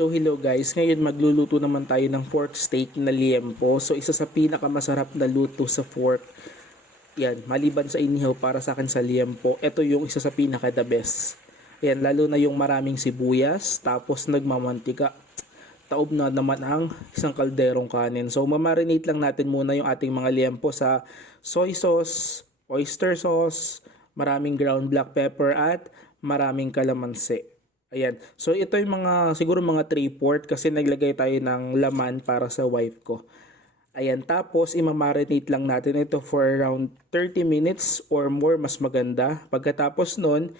So hello guys, ngayon magluluto naman tayo ng pork steak na liempo. So isa sa pinakamasarap na luto sa pork. Yan, maliban sa inihaw para sa akin sa liempo, ito yung isa sa pinaka the best. Yan, lalo na yung maraming sibuyas, tapos nagmamantika. Taob na naman ang isang kalderong kanin. So mamarinate lang natin muna yung ating mga liempo sa soy sauce, oyster sauce, maraming ground black pepper at maraming kalamansi. Ayan. So ito yung mga siguro mga 3/4 kasi naglagay tayo ng laman para sa wife ko. Ayan, tapos imamarinate lang natin ito for around 30 minutes or more, mas maganda. Pagkatapos nun,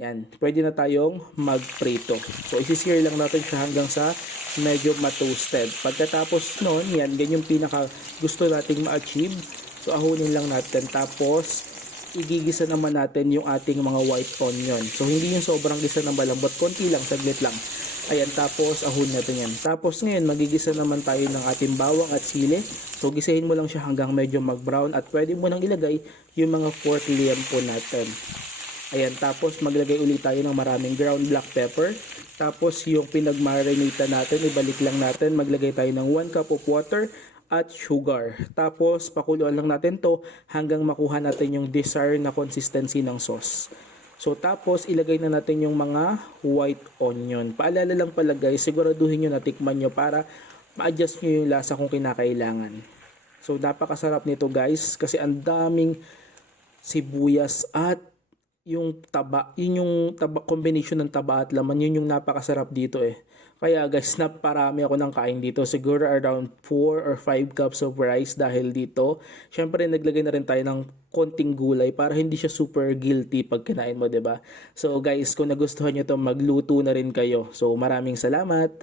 yan, pwede na tayong magprito. So isi-sear lang natin siya hanggang sa medyo ma-toasted. Pagkatapos nun, yan, ganyan yung pinaka gusto nating ma-achieve. So ahunin lang natin, tapos igigisa naman natin yung ating mga white onion. So hindi yung sobrang gisa ng malambot, konti lang, saglit lang. Ayan, tapos ahon natin yan. Tapos ngayon magigisa naman tayo ng ating bawang at sili. So gisahin mo lang siya hanggang medyo mag-brown at pwede mo nang ilagay yung mga pork liempo natin. Ayan, tapos maglagay ulit tayo ng maraming ground black pepper. Tapos yung pinagmarinate natin, ibalik lang natin. Maglagay tayo ng 1 cup of water at sugar. Tapos pakuluan lang natin to hanggang makuha natin yung desired na consistency ng sauce. So tapos ilagay na natin yung mga white onion. Paalala lang pala guys, siguraduhin nyo na tikman nyo para ma-adjust nyo yung lasa kung kinakailangan. So napakasarap nito guys kasi ang daming sibuyas at yung taba, yun yung taba, combination ng taba at laman, yun yung napakasarap dito eh. Kaya guys, naparami ako ng kain dito. Siguro around 4 or 5 cups of rice dahil dito. Syempre naglagay na rin tayo ng konting gulay para hindi siya super guilty pag kinain mo, 'di ba? So guys, kung nagustuhan niyo to, magluto na rin kayo. So maraming salamat.